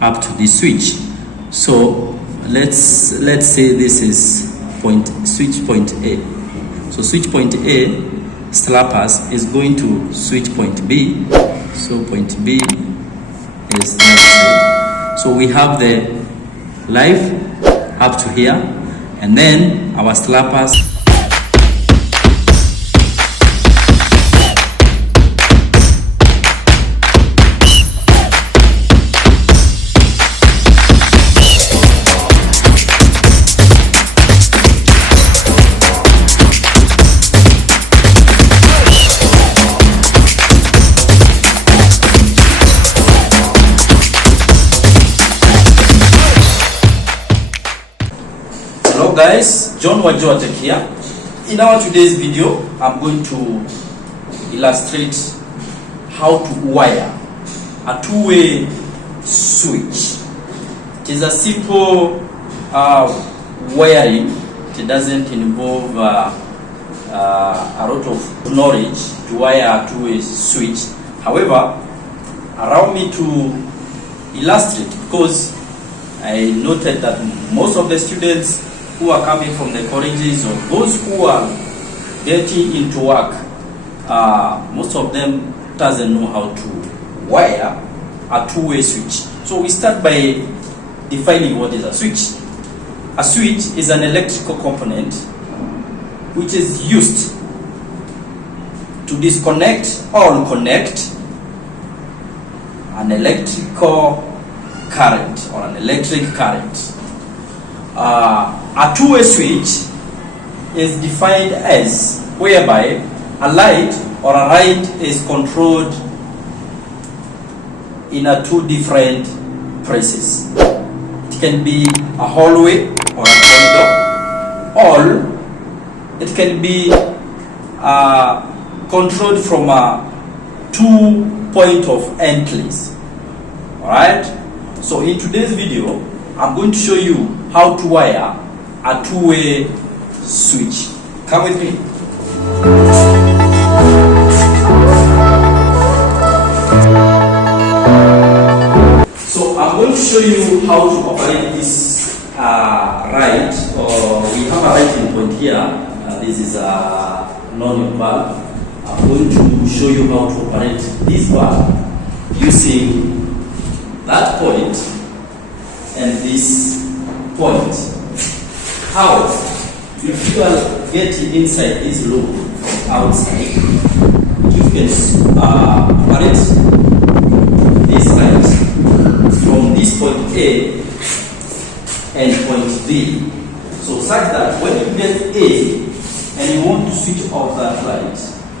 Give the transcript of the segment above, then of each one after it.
up to this switch. So let's say this is switch point A. So switch point A slappers is going to switch point B. So point B is that side. So we have the live up to here, and then our slappers. Hello guys, Nguru-JohwaTech here. In our today's video, I'm going to illustrate how to wire a two-way switch. It is a simple wiring. It doesn't involve a lot of knowledge to wire a two-way switch. However, allow me to illustrate, because I noted that most of the students who are coming from the colleges or those who are getting into work, most of them doesn't know how to wire a two-way switch. So we start by defining what is a switch. A switch is an electrical component which is used to disconnect or connect an electrical current or an electric current. A two-way switch is defined as whereby a light or a light is controlled in two different places. It can be a hallway or a corridor, or it can be controlled from a 2 point of entries. Alright? So in today's video, I'm going to show you how to wire a two-way switch. Come with me. So I'm going to show you how to operate this light. We have a lighting point here. This is a non bulb. I'm going to show you how to operate this bulb using that point and this point. How? If you are getting inside this loop from outside, you can operate this light from this point A and point B. So such that when you get A and you want to switch off that light,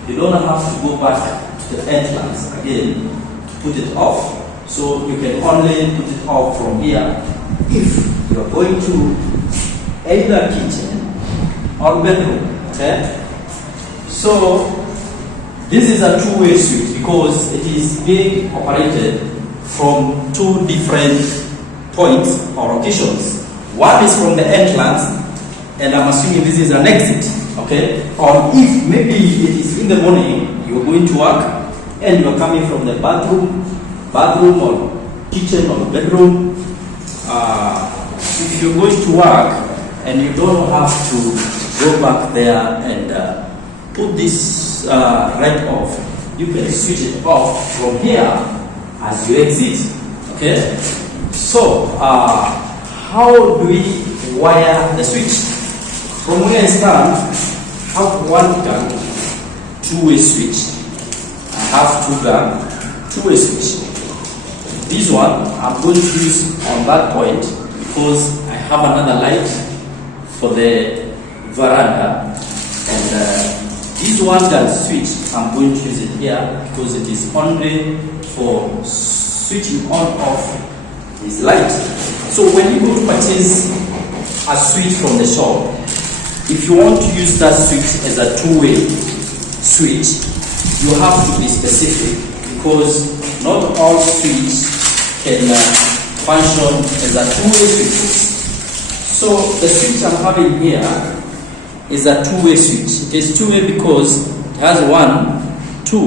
you don't have to go back to the entrance again to put it off. So you can only put it off from here if you're going to either kitchen or bedroom. Okay? So this is a two-way switch because it is being operated from two different points or locations. One is from the entrance, and I'm assuming this is an exit. Okay? Or if maybe it is in the morning, you're going to work and you're coming from the bathroom or kitchen or bedroom. If you're going to work and you don't have to go back there and put this light off, you can switch it off from here as you exit. Okay? So how do we wire the switch? From where I stand, I have one gun, two-way switch. I have two gun, two-way switch. This one I'm going to use on that point because I have another light for the veranda, and this one gun switch I'm going to use it here because it is only for switching on off this light. So when you go to purchase a switch from the shop, if you want to use that switch as a two-way switch, you have to be specific because not all switches can function as a two-way switch. So the switch I'm having here is a two-way switch. It is two-way because it has 1, 2,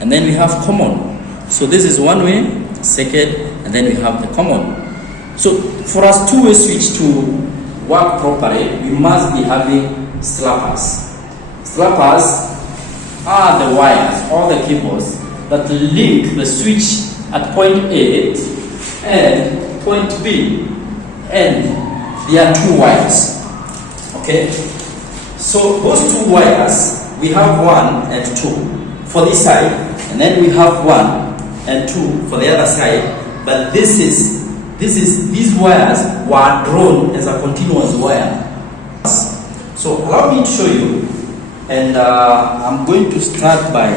and then we have common. So this is one way, second, and then we have the common. So for us two-way switch to work properly, we must be having slappers. Slappers are the wires or the cables that link the switch at point A and point B, and there are two wires. Okay, so those two wires, we have 1 and 2 for this side, and then we have 1 and 2 for the other side. But these wires were drawn as a continuous wire. So allow me to show you, and I'm going to start by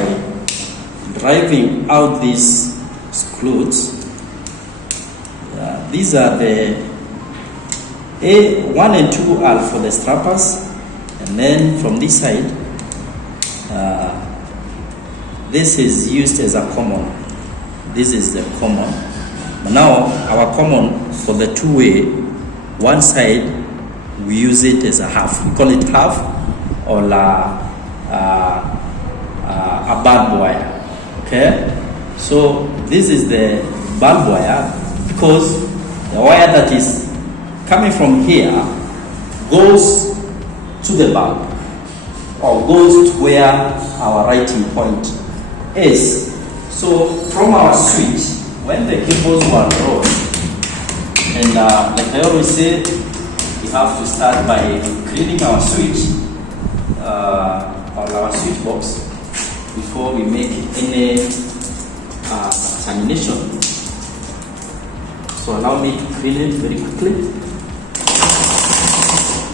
driving out these screws. These are the A1 and 2 are for the strappers, and then from this side, this is used as a common. This is the common. Now our common for the two-way, one side we use it as a half. We call it half, or a barbed wire. Okay, so this is the barbed wire, because the wire that is coming from here goes to the bulb, or goes to where our writing point is. So from our switch, when the cables were drawn, and like I always say, we have to start by cleaning our switch, or our switch box, before we make any termination. So allow me to clean it very quickly.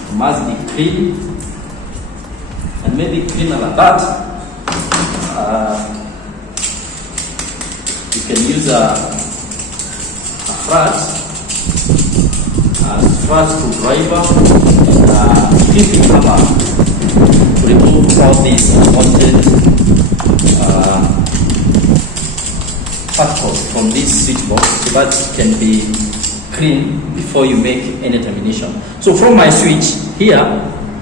It must be clean, and maybe cleaner than that. You can use a flat screwdriver and flipping hammer to remove all these unwanted particles from this switch box, so that it can be clean before you make any termination. So from my switch here,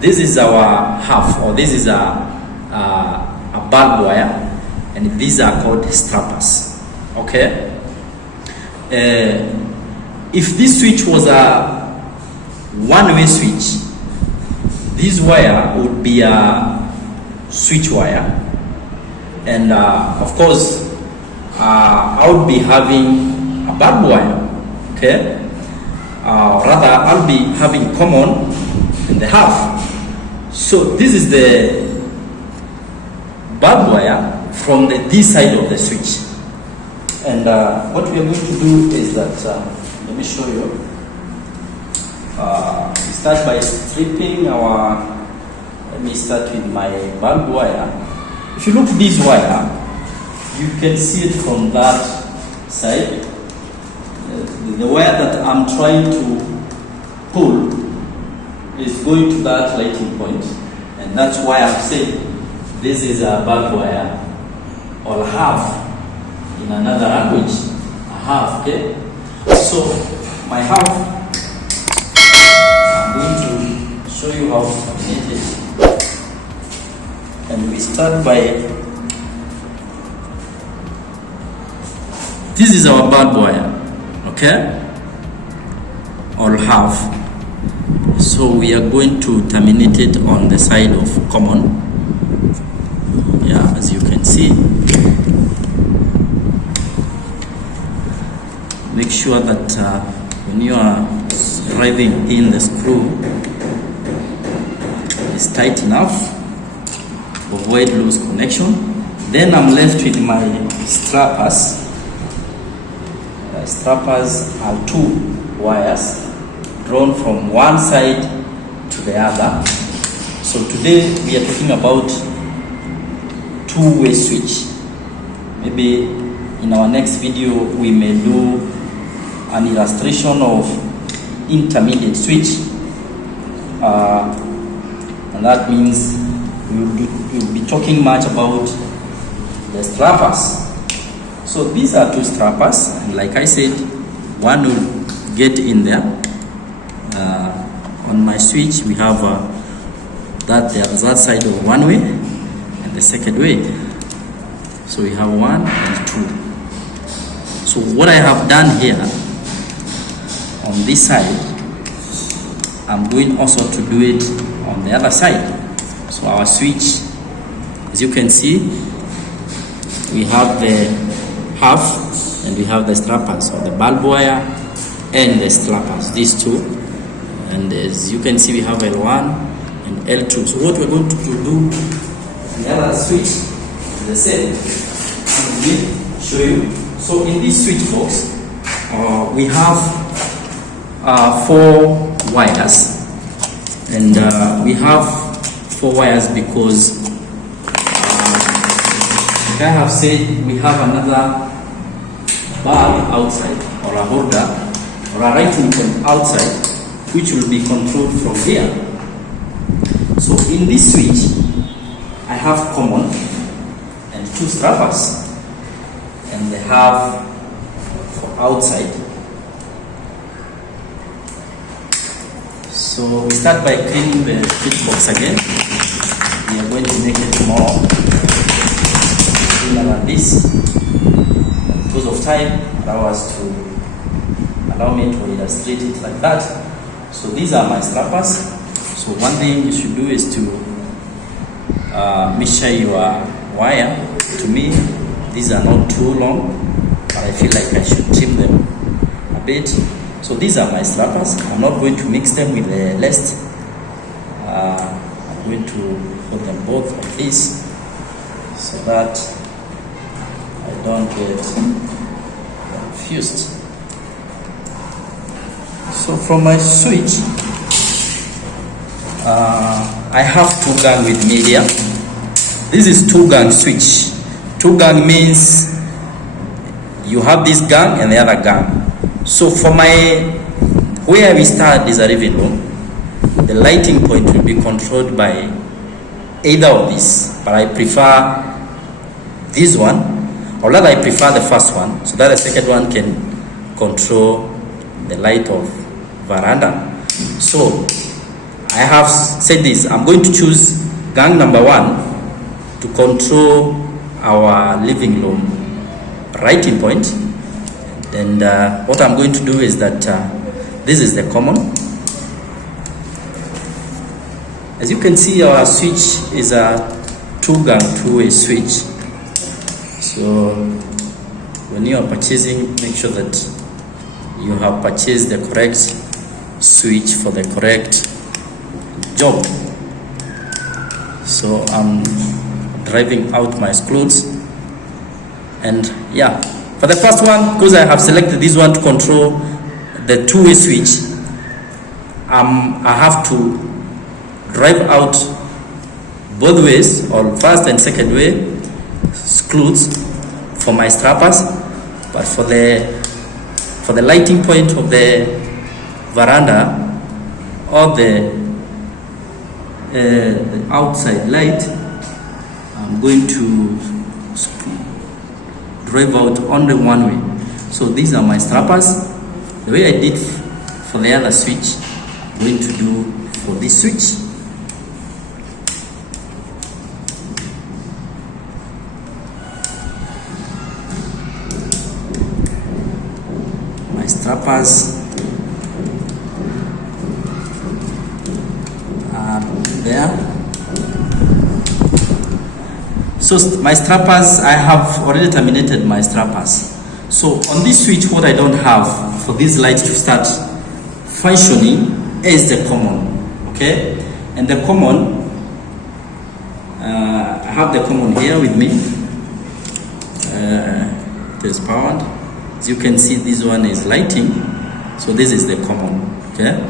this is our half, or this is a barbed wire, and these are called strappers. Okay, if this switch was a one-way switch, this wire would be a switch wire, and of course I would be having a barbed wire. Okay, rather I'll be having common in the half. So this is the barbed wire from this side of the switch. And what we are going to do is that, let me show you. We start by stripping let me start with my barbed wire. If you look at this wire, you can see it from that side. The wire that I'm trying to pull is going to that lighting point, and that's why I'm saying this is a barbed wire, or half. In another language, a half. Okay, so my half, I'm going to show you how to terminate it, and we start by, this is our barbed wire, okay, or half. So we are going to terminate it on the side of common. Yeah, as you can see. Make sure that when you are driving in the screw, it's tight enough to avoid loose connection. Then I'm left with my strappers. Strappers are two wires drawn from one side to the other. So today we are talking about two-way switch. Maybe in our next video we may do an illustration of intermediate switch, and that means we'll be talking much about the strappers. So these are two strappers, and like I said, one will get in there. On my switch we have that side of one way and the second way. So we have 1 and 2. So what I have done here on this side, I'm going also to do it on the other side. So our switch, as you can see, we have the half and we have the strappers, or the bulb wire and the strappers, these two. And as you can see, we have L1 and L2. So what we're going to do on the other switch is the same. I'm going to show you. So in this switch box, we have 4 wires, and we have 4 wires because like I have said, we have another bulb outside, or a holder, or a writing point outside, which will be controlled from here. So in this switch, I have common and 2 strappers, and they have for outside. So we start by cleaning the switch box again. We are going to make it more cleaner than this. Because of time, allow me to illustrate it like that. So these are my strappers. So one thing you should do is to measure your wire. To me, these are not too long, but I feel like I should trim them a bit. So these are my strappers. I'm not going to mix them with the lest. I'm going to put them both like this so that I don't get confused. So from my switch, I have 2 gang with me here. This is 2 gang switch. 2 gang means you have this gang and the other gang. So for where we start is a living room, the lighting point will be controlled by either of these, but I prefer this one, or rather I prefer the first one, so that the second one can control the light of veranda. So I have said this, I'm going to choose gang number 1 to control our living room writing point. And what I'm going to do is that this is the common. As you can see, our switch is a 2-gang 2-way switch. So when you are purchasing, make sure that you have purchased the correct switch for the correct job. So I'm driving out my clothes, and yeah, for the first one, because I have selected this one to control the 2-way switch, I have to drive out both ways, or first and second way screws for my strappers. But for the lighting point of the veranda or the outside light, I'm going to drive out only one way. So these are my strappers. The way I did for the other switch, I'm going to do for this switch. My strappers are there. So my strappers, I have already terminated my strappers. So on this switch, what I don't have for this light to start functioning is the common, okay? And the common, I have the common here with me. It is powered. As you can see, this one is lighting. So this is the common, okay?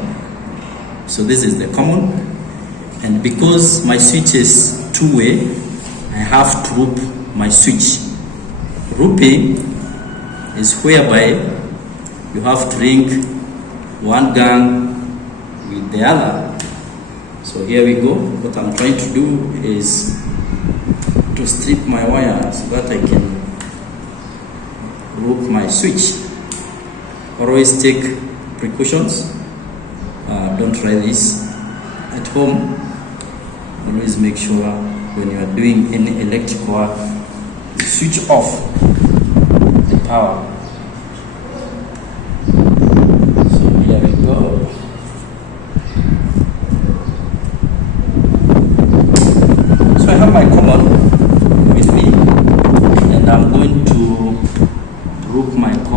So this is the common. And because my switch is 2-way, I have to loop my switch. Looping is whereby you have to link one gang with the other. So here we go. What I'm trying to do is to strip my wire so that I can loop my switch. Always take precautions. Don't try this at home. Always make sure when you are doing any electrical work, you switch off the power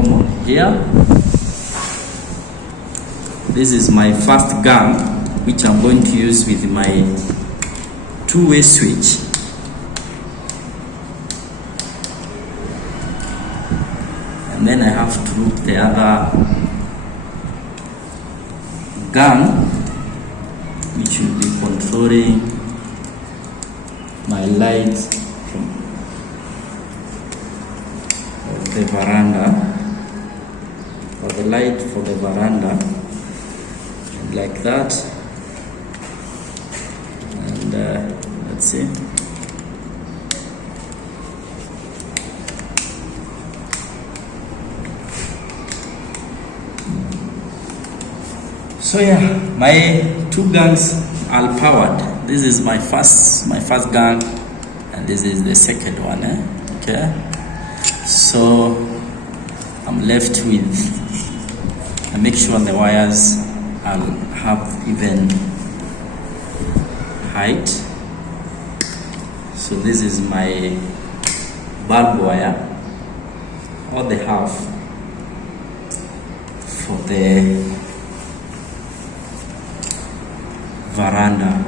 common here. This is my first gun, which I'm going to use with my two-way switch. And then I have to look the other gun, which will be controlling my lights from the veranda, or the light for the veranda, like that. And let's see. So yeah, my two guns are powered. This is my first gun, and this is the second one. Okay, so I'm left with, I make sure the wires have even height. So this is my bulb wire, or the half for the veranda.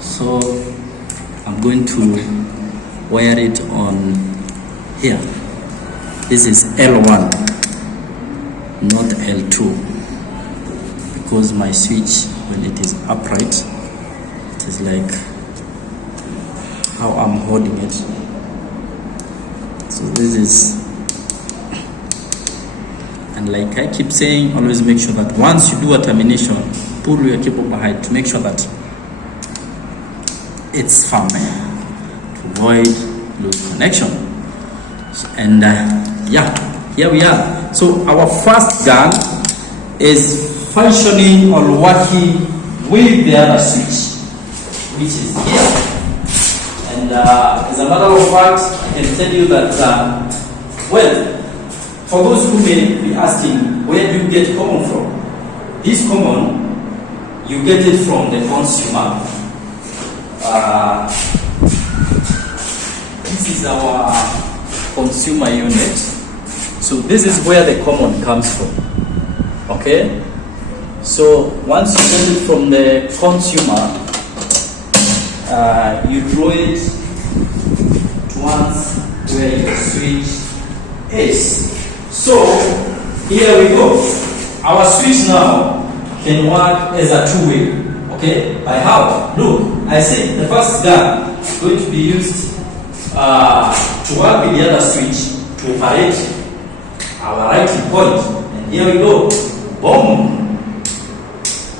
So I'm going to wire it on here. This is L1, not L2, because my switch, when it is upright, it is like how I'm holding it. So this is, and like I keep saying, always make sure that once you do a termination, pull your cable behind to make sure that it's firm to avoid loose connection. And yeah, here we are. So our first gun is functioning or working with the other switch, which is here. And as a matter of fact, I can tell you that well, for those who may be asking, where do you get common from? This common, you get it from the consumer. This is our consumer unit. So this is where the common comes from. Okay? So once you get it from the consumer, you draw it towards where your switch is. So here we go. Our switch now can work as a two-way. Okay? By how? Look, I say the first gun is going to be used to work with the other switch to operate our writing point. And here we go. Boom.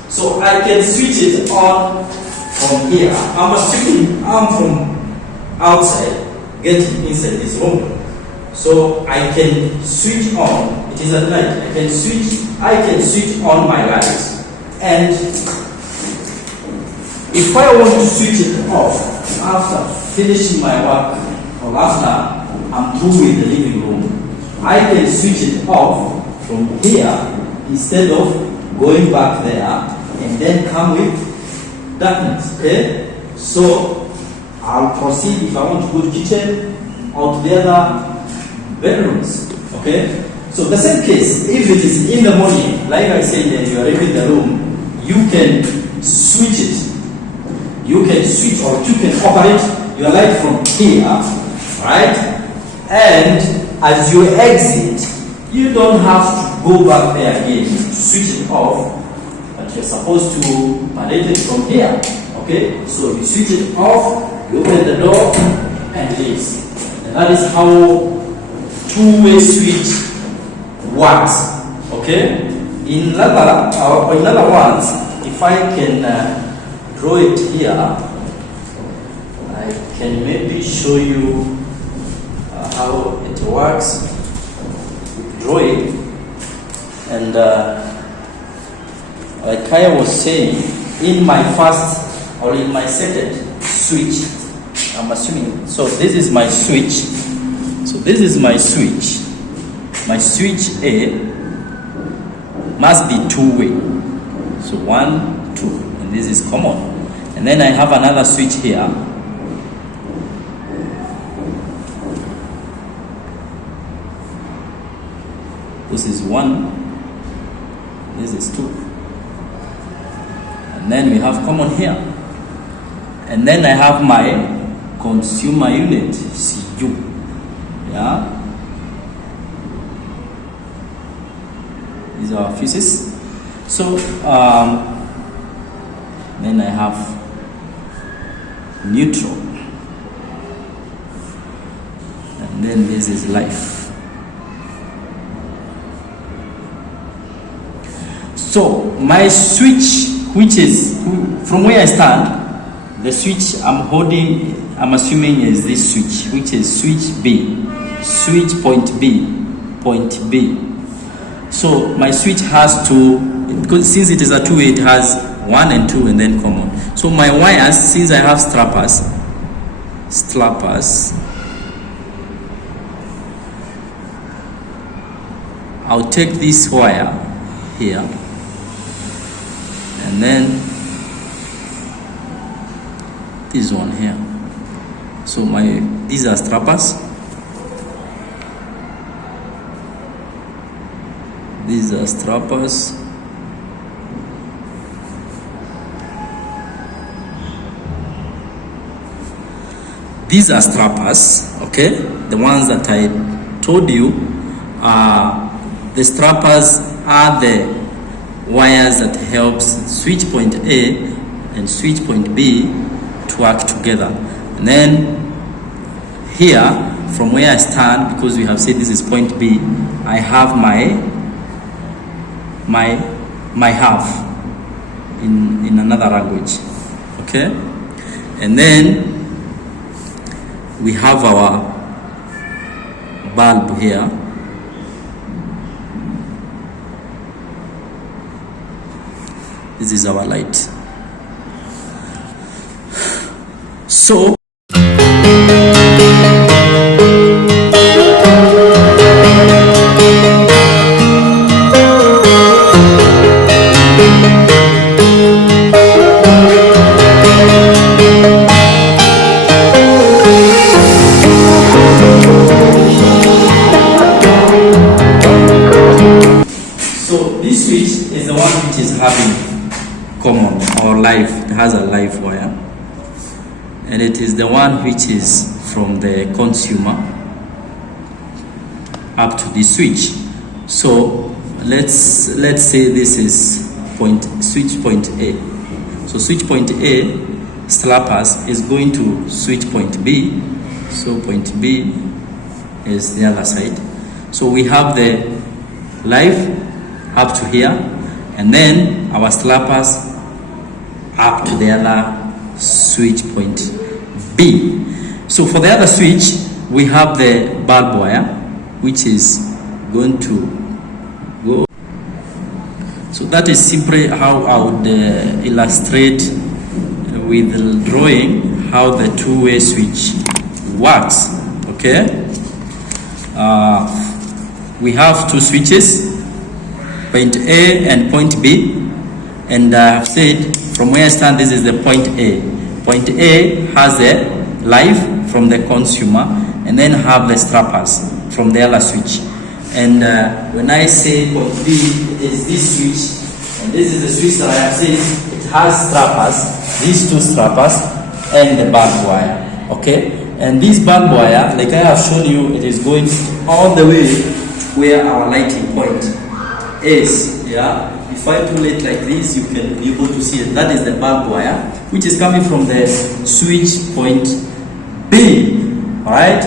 So I can switch it on from here. I'm assuming I'm from outside getting inside this room. So I can switch on. It is at night. I can switch on my lights. And if I want to switch it off after finishing my work, or after I'm through with the living room, I can switch it off from here instead of going back there and then come with darkness. Okay? So I'll proceed if I want to go to kitchen or to the other bedrooms. Okay? So the same case, if it is in the morning, like I said, that you are in the room, you can switch it. You can switch or you can operate your light from here, right? And as you exit, you don't have to go back there again to switch it off, but you're supposed to operate it from here. Okay? So you switch it off, you open the door, and leaves. And that is how two-way switch works. Okay? In other words, if I can draw it here, I can maybe show you how it works with drawing. And like I was saying, in my first or in my second switch, I'm assuming, so this is my switch. So this is my switch. My switch A must be two-way. So 1, 2, and this is common. And then I have another switch here. This is 1, this is 2. And then we have common here. And then I have my consumer unit, CU. Yeah. These are our fuses. So then I have neutral. And then this is life. So my switch, which is from where I stand, the switch I'm holding, I'm assuming is this switch, which is switch B, switch point B, point B. So my switch has to, because since it is a two-way, it has 1 and 2 and then common. So my wires, since I have strappers, I'll take this wire here and then this one here. So these are strappers. These are strappers. These are strappers, okay? The ones that I told you, the strappers are the wires that helps switch point A and switch point B to work together. And then here, from where I stand, because we have said this is point B, I have my half in another language, okay? And then we have our bulb here. This is our light. So this switch is the one which is having common or live. It has a live wire, and it is the one which is from the consumer up to the switch. So let's say this is switch point A. So switch point A slappers is going to switch point B. So point B is the other side. So we have the live up to here, and then our slappers up to the other switch point B. So for the other switch, we have the bulb wire, which is going to go. So that is simply how I would illustrate with the drawing how the two-way switch works. Okay, we have two switches, point A and point B, and I have said from where I stand, this is the point A. Point A has the live from the consumer, and then have the strappers from the other switch. And when I say point B, it is this switch, and this is the switch that I have said it has strappers, these two strappers, and the bulb wire. Okay, and this bulb wire, like I have shown you, it is going all the way to where our lighting point is. Yeah, if I pull it like this, you can be able to see it. That is the bulb wire, which is coming from the switch point B. All right.